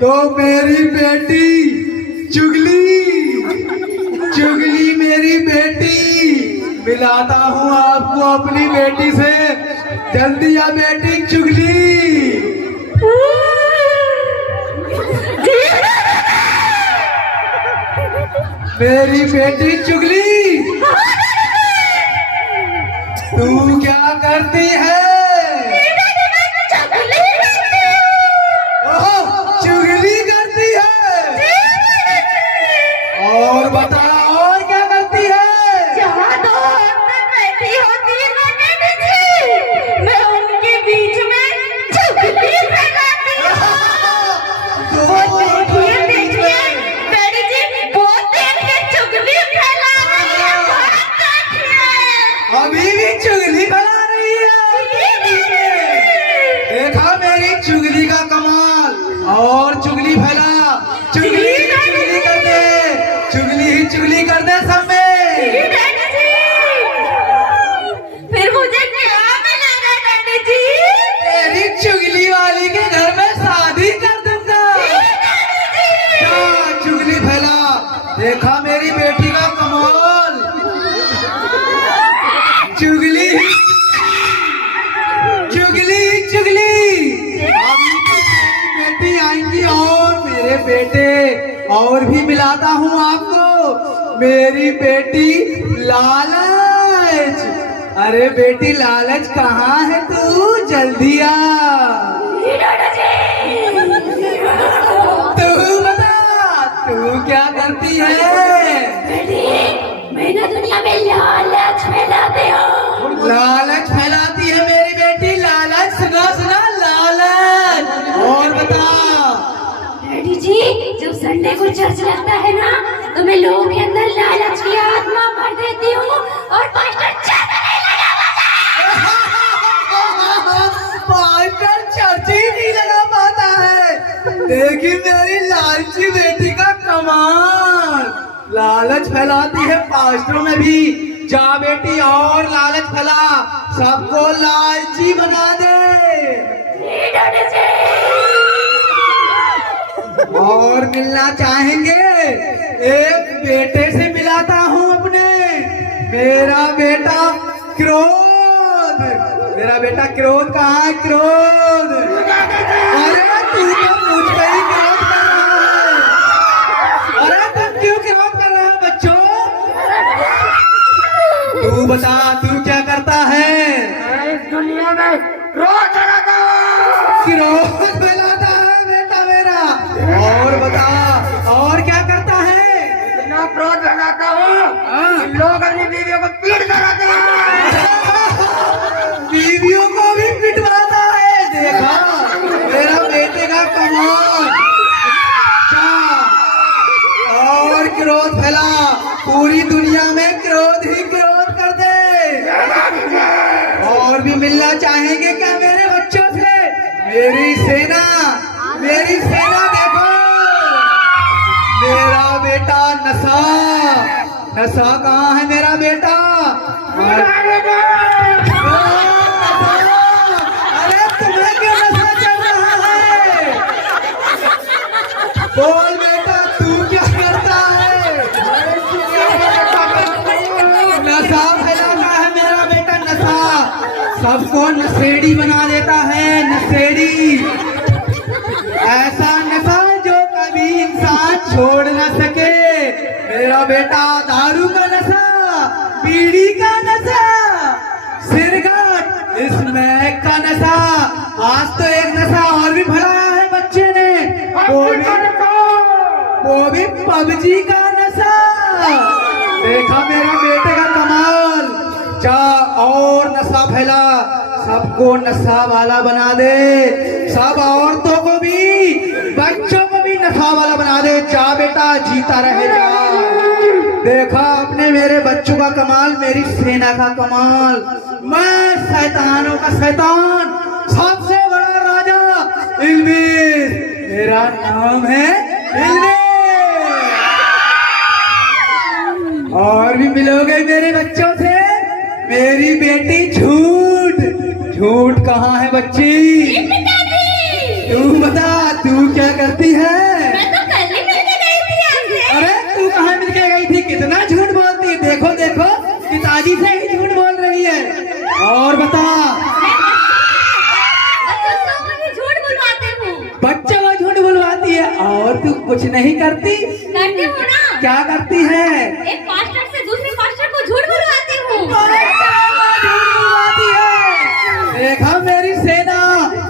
तो मेरी बेटी चुगली, चुगली मेरी बेटी, मिलाता हूँ आपको अपनी बेटी से। जल्दी आ बेटी चुगली। मेरी बेटी चुगली, तू क्या करती है? चुगली करती है। और बता और क्या करती है? जहाँ दो औरतें बैठी होती है ना डैडी जी, मैं उनके बीच में चुगली फैलाती हूँ। देखिए देखिए डैडी जी, बहुत देर से चुगली फैला रही है, बहुत देखिए। अभी भी चुगली फैला रही है। देखा मेरी चुगली का कमाल। और चुगली फैला, चुगली चुगली कर दे, चुगली ही चुगली कर दे सब में। डैडी जी, फिर मुझे क्या मिलेगा डैडी जी? तेरी चुगली वाली के घर में शादी कर दूंगा। क्या चुगली फैला। देखा मेरी बेटी का कमाल। चुगली ही चुगली चुगली। अभी तो मेरी बेटी आएंगी और मेरे बेटे, और भी मिलाता हूँ आपको। मेरी बेटी लालच। अरे बेटी लालच कहाँ है तू? जल्दी आ। तू बता, तू क्या करती है? मैं ना दुनिया में लालच फैलाते हो। लालच फैलाती है मेरी बेटी, लालच। सुना सुना लालच। और बता। डैडी जी, जब संडे को चर्च लगता है ना, तो मैं लोगों के अंदर लालच की आत्मा भर देती हूँ और पास्टर चर्च नहीं लगा पाता। पास्टर चर्च ही नहीं लगा पाता है। देखी मेरी लालची बेटी का कमाल। लालच फैलाती है पास्टरों में भी। जा बेटी और लालच फैला, सबको लालची बना दे। डैडी जी, और मिलना चाहेंगे? एक बेटे से मिलाता हूँ अपने। मेरा बेटा क्रोध। मेरा बेटा क्रोध कहाँ है? क्रोध। अरे तू तो मुझ पे ही क्रोध कर रहा है। अरे तुम क्यों क्रोध कर रहे हो बच्चों? तू बता, तू क्या करता है? इस दुनिया में क्रोध फैलाता हूँ। क्रोध फैलाता है बेटा मेरा। और बता, और क्या करता है? इतना क्रोध फैलाता हूँ, लोग अपनी बीवियों को पीट कराते हैं। बीवियों को भी पिटवाता है। देखा मेरा बेटे का कमाल। और क्रोध फैला, पूरी दुनिया में क्रोध ही क्रोध कर दे। और भी मिलना चाहेंगे क्या मेरे बच्चों से? मेरी सेना, मेरी सेना देखो। मेरा बेटा नशा। नशा कहाँ है मेरा बेटा? अरे तुम्हें क्यों नशा चढ़ रहा है? बोल बेटा, तू क्या करता है? नशा फैलाता है मेरा बेटा, नशा। सबको नशेड़ी बना देता है, नशेड़ी। ऐसा नशा जो कभी इंसान छोड़ न सके। मेरा बेटा दारू का नशा, बीड़ी का नशा, सिरगाट, स्मैक का नशा। आज तो एक नशा और भी फैलाया है बच्चे ने, वो भी पबजी का नशा। देखा मेरे बेटे का कमाल। जा और नशा फैला, सबको नशा वाला बना दे। सब औरतों को भी, बच्चों को भी नशा वाला बना दे। जा बेटा, जीता रहे जा। देखा आपने मेरे बच्चों का कमाल, मेरी सेना का कमाल। मैं शैतानों का शैतान, सबसे बड़ा राजा इल्बिस। मेरा नाम है इल्बिस। और भी मिलोगे मेरे बच्चों से। मेरी बेटी झूठ। झूठ कहाँ है बच्ची? तू बता, तू क्या करती है? पिताजी से ही झूठ बोल रही है। और बता, बच्चों को भी झूठ बुलवाते हूँ। बच्चों को झूठ बुलवाती है और तू कुछ नहीं करती? करती हूँ ना। क्या करती है? एक पास्टर से दूसरे पास्टर को झूठ बुलवाती हूँ। झूठ बुलवाती है। देखा मेरी सेना,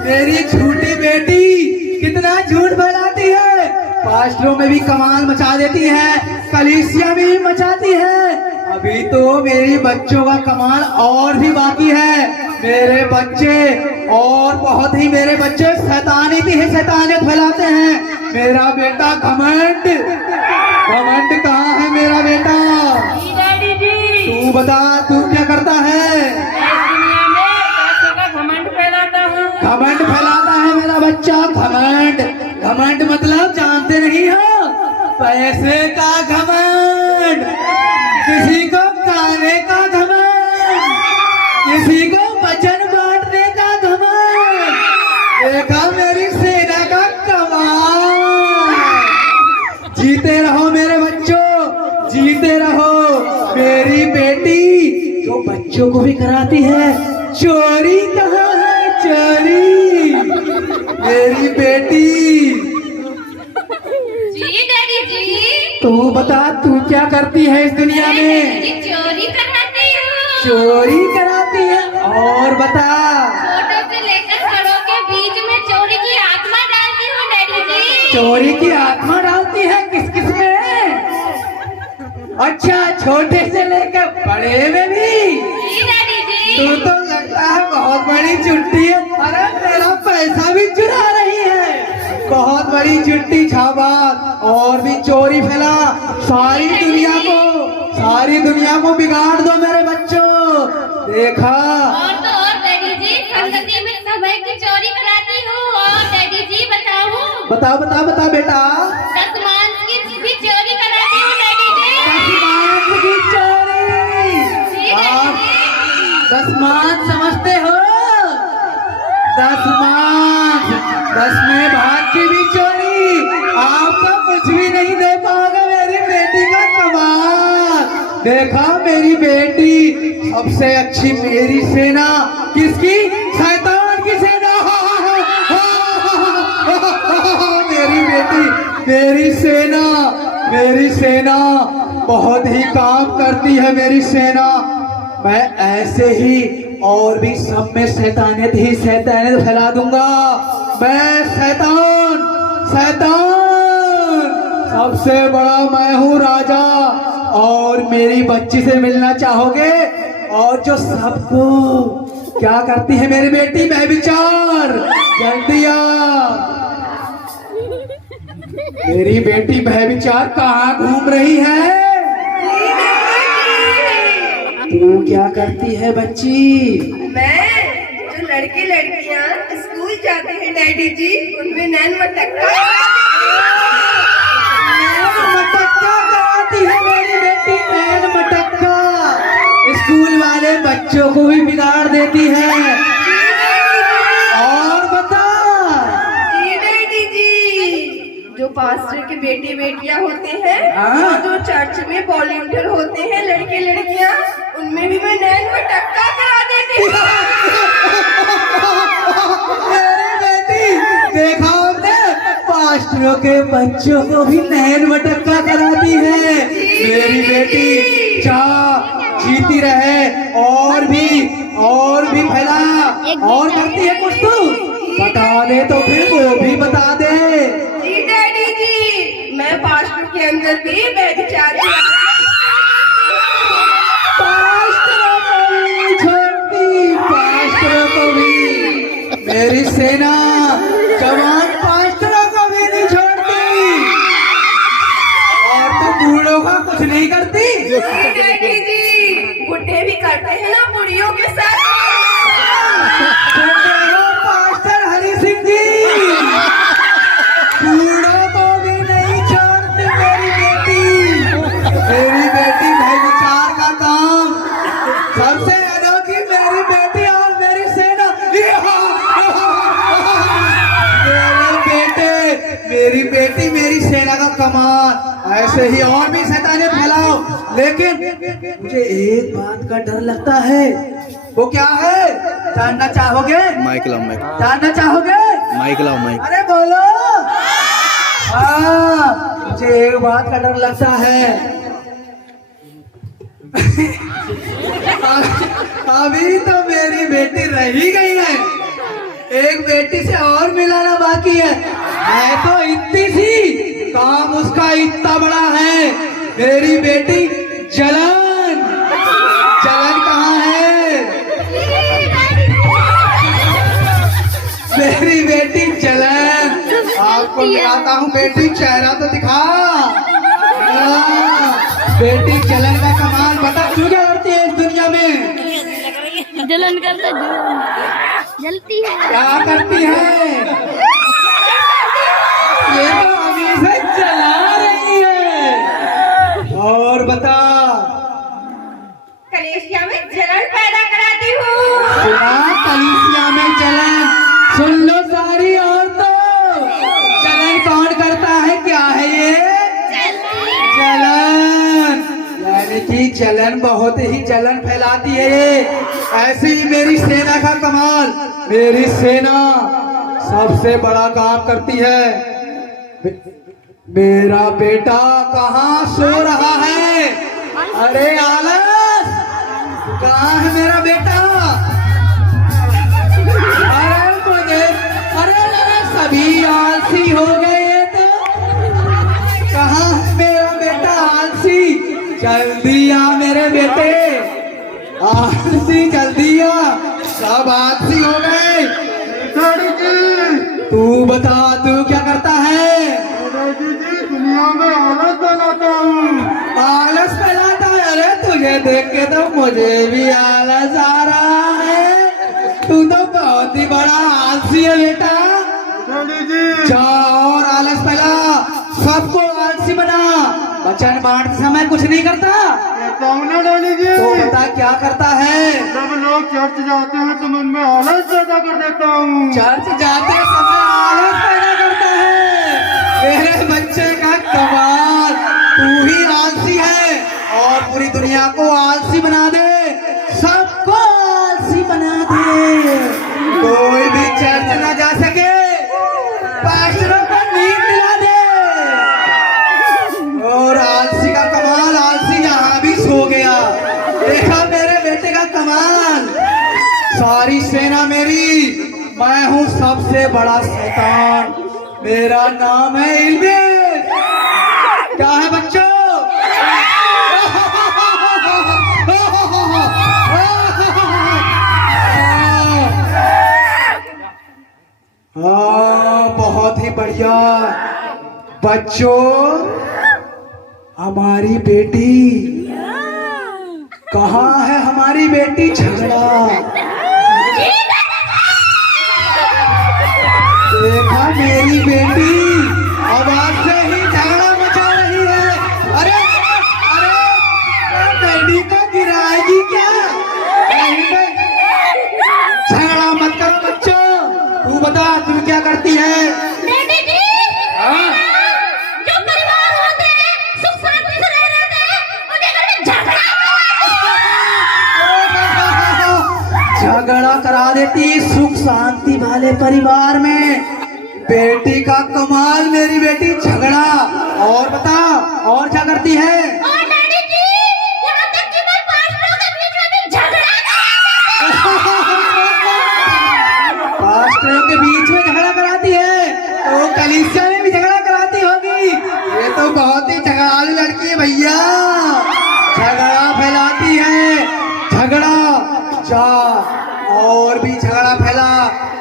मेरी छोटी बेटी कितना झूठ फैलाती है। पास्टरों में भी कमाल मचा देती है, कलीसिया में भी मचाती है। अभी तो मेरी बच्चों का कमाल और भी बाकी है। मेरे बच्चे और बहुत ही मेरे बच्चे शैतानियत ही शैतानियत फैलाते हैं। मेरा बेटा घमंड, घमंड कहाँ है मेरा बेटा? जी डैडी जी। तू बता, तू क्या करता है? मैं दुनिया में पैसों का घमंड फैलाता हूँ। घमंड फैलाता है मेरा बच्चा, घमंड। घमंड मतलब जानते नहीं हो? पैसे का घमंड, किसी को खाने का घमंड, किसी को वचन बांटने का घमंड। देखा मेरी सेना का कमाल। जीते रहो मेरे बच्चों, जीते रहो। मेरी बेटी जो बच्चों को भी कराती है चोरी, कहाँ है चोरी? मेरी बेटी। जी डैडी जी। तू बता, तू क्या करती है इस दुनिया में? जी चोरी कराती हूँ। चोरी कराती है। और बता, छोटे से लेकर बड़ों के बीच में चोरी की आत्मा डालती हूँ डैडी जी। चोरी की आत्मा डालती है किस किस में? अच्छा, छोटे से लेकर बड़े में भी? जी डैडी जी। तू तो लगता है बहुत बड़ी चुट्टी है। अरे मेरा पैसा भी चुरा रही है। बहुत बड़ी चिट्ठी छापा और भी चोरी फैला। सारी दुनिया को बिगाड़ दो मेरे बच्चों। देखा? और तो और डैडी जी, संगति में समय की चोरी कराती हूँ। और डैडी जी बताऊँ? बता बता बता बेटा। 10 मांस की भी चोरी कराती हूँ डैडी जी। 10 मांस की चोरी? जी आप डैडी जी। 10 मांस समझते हो? 10 मांस, 10 में भाग की भी चोरी। आपको कुछ भी नहीं दे पाओगे मेरी बेटी का कमाल। देखा मेरी बेटी, सबसे अच्छी मेरी सेना किसकी? शैतान की सेना। मेरी बेटी, मेरी सेना, मेरी सेना बहुत ही काम करती है मेरी सेना। मैं ऐसे ही और भी सब में शैतानियत ही शैतानियत फैला दूंगा। मैं शैतान, शैतान सबसे बड़ा मैं हूँ राजा। और मेरी बच्ची से मिलना चाहोगे? और जो सबको क्या करती है मेरी बेटी? व्यभिचार। जल्दी आ। मेरी बेटी व्यभिचार कहाँ घूम रही है? तू क्या करती है बच्ची? मैं जो लड़के लड़कियां स्कूल जाते हैं डैडी जी, उनमें नैन मटक्का मटक्का कराती है मेरी बेटी, नैन मटक्का। स्कूल वाले बच्चों को भी बिगाड़ देती है। और बता। जी डैडी जी, जो पास्टर के बेटे बेटियां होते हैं, हाँ। जो चर्च में वॉलंटियर होते हैं लड़के लड़कियां, उनमें भी मैं नैन मटक्का करा देती हूँ। मेरी बेटी, देखा आपने? पास्टरों के बच्चों को भी नैन मटक्का कराती है मेरी बेटी। जा, जीती रहे। और भी फैला। और करती है कुछ? तू बता दे तो फिर वो भी बता दे। जी डैडी जी, मैं पास्टर के अंदर भी व्यभिचार पास्टरों को भी छोड़ती, पास्टरों को भी। मेरी सेना जवान पास्टरों को भी नहीं छोड़ती। और तू बूढ़ों का कुछ नहीं करती? डैडी जी, बुढ़े भी करते हैं ना बुढ़ियों के साथ। पास्टर हरि सिंह जी, बूढ़ों को भी नहीं छोड़ती मेरी बेटी। मेरी बेटी व्यभिचार का काम सबसे अनोखी मेरी बेटी और मेरी सेना। मेरे बेटे, मेरी बेटी, मेरी सेना का कमाल ऐसे ही और भी शैताने फैलाओ, लेकिन मुझे एक बात का डर लगता है। वो क्या है, जानना चाहोगे? माइक लाओ, माइक जानना चाहोगे? माइक लाओ, माइक। अरे बोलो। हाँ, मुझे एक बात का डर लगता है। अभी तो मेरी बेटी रही गई है, एक बेटी से और मिलाना बाकी है तो इतनी सी, काम उसका इतना बड़ा है। मेरी बेटी जलन, जलन कहाँ है? मेरी बेटी जलन, आपको दिखाता हूँ बेटी, चेहरा तो दिखा। बेटी जलन का कमाल, बता तू क्या करती है इस दुनिया में? जलन करता, जलती है। क्या करती है? ये तो अभी से जला रही है। और बता। कलेशिया में जलन पैदा कराती हूँ। सुना, कलीसिया में जलन। सुन लो सारी औरतों, जलन कौन करता है? क्या है ये? जलन, यानी कि जलन बहुत ही जलन फैलाती है ये। ऐसे ही मेरी सेना का कमाल, मेरी सेना सबसे बड़ा काम करती है। मेरा बेटा कहाँ सो रहा है? अरे आलस, कहाँ है मेरा बेटा? अरे मुझे, अरे सभी आलसी हो गए तो कहाँ है मेरा बेटा आलसी? जल्दी आ मेरे बेटे, आलसी जल्दी आ, सब आलसी हो गए। तू बता, तू क्या करता है? दुनिया में आलस फैलाता हूँ। आलस फैलाता है? अरे तुझे देख के तो मुझे भी आलस आ रहा है। तू तो बहुत ही बड़ा आलसी है बेटा। जा और आलस फैला, सबको आलसी बना। वचन बांटते समय कुछ नहीं करता तो बता क्या करता है? जब लोग चर्च जाते हैं तो मन में आलस पैदा कर देता हूँ। चर्च जाते समय आलस पैदा करता है? मेरे बच्चे का कमाल, तू ही आलसी है और पूरी दुनिया को आलसी बना दे, सबको आलसी बना दे। कोई भी चर्च ना जा सके, पास्टरों को नींद दिला दे। और आलसी का कमाल, आलसी यहाँ भी सो गया। देखा मेरे बेटे का कमाल, सारी सेना मेरी, मैं हूँ सबसे बड़ा शैतान, मेरा नाम है इल्बिस। क्या है बच्चों? हाँ, बहुत ही बढ़िया बच्चों। हमारी बेटी कहाँ है? हमारी बेटी झगड़ा, देखा मेरी बेटी आवाज से ही झगड़ा मचा रही है। अरे अरे डैडी को गिराएगी क्या? झगड़ा मत करो बच्चों। तू बता, तू क्या करती है? बेटी जी, हाँ? जो परिवार होते हैं, सुख शांति से रह रहे हैं, उनके घर में झगड़ा करा देती सुख शांति वाले परिवार में। बेटी का कमाल, मेरी बेटी झगड़ा। और बता, और क्या करती है? और डैडी जी, यहाँ तक कि मैं पास्टरों के बीच में भी झगड़ा पास्टरों के बीच में झगड़ा कराती है, तो कलीसिया में भी झगड़ा कराती होगी। ये तो बहुत ही झगड़ालू लड़की है भैया, झगड़ा फैलाती है। झगड़ा, जा और भी झगड़ा फैला,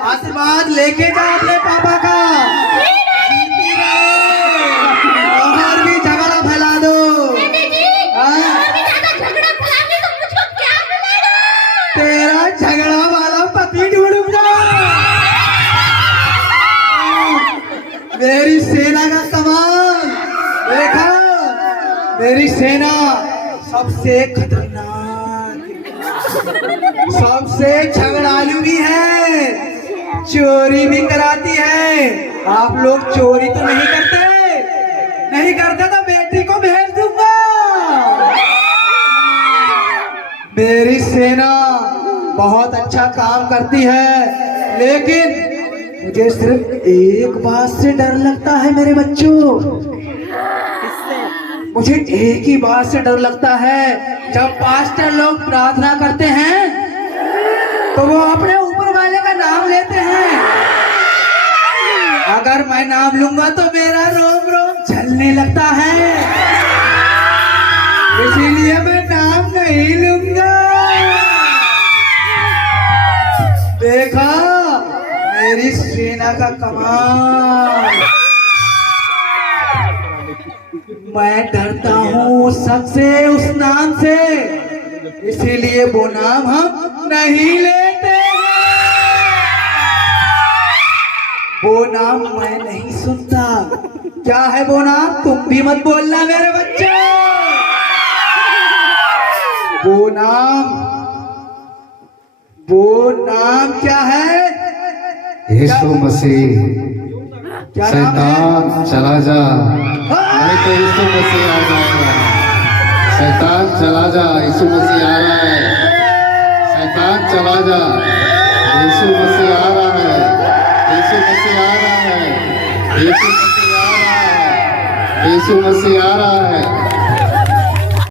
आशीर्वाद लेके जा अपने पापा का। जीती रहे, और भी झगड़ा फैला दो। तेरा झगड़ा वाला पति ढूंढूंगा। मेरी सेना का कमाल देखा, मेरी सेना सबसे खतरनाक, सबसे झगड़ालू भी है, चोरी भी कराती है। आप लोग चोरी तो नहीं करते तो बेटा बेटी को भेज दूंगा। मेरी सेना बहुत अच्छा काम करती है, लेकिन मुझे सिर्फ एक बात से डर लगता है मेरे बच्चों। मुझे एक ही बात से डर लगता है, जब पास्टर लोग प्रार्थना करते हैं तो वो अपने ऊपर वाले का नाम लेते हैं। अगर मैं नाम लूंगा तो मेरा रोम रोम जलने लगता है, इसीलिए मैं नाम नहीं लूंगा। देखा मेरी सेना का कमाल। मैं डरता हूँ सबसे, उस नाम से, इसीलिए वो नाम हम नहीं लेते हैं। वो नाम मैं नहीं सुनता। क्या है वो नाम? तुम भी मत बोलना मेरे बच्चे। वो नाम क्या है? यीशु मसीह। क्या नाम है? शैतान चला जा, नहीं तो यीशु मसीह आ जाएगा। शैतान चला जा, यीशु मसीह आ रहा है। शैतान चला जा, यीशु मसीह आ रहा है। यीशु मसीह आ रहा है। यीशु मसीह आ रहा है। यीशु मसीह आ रहा है।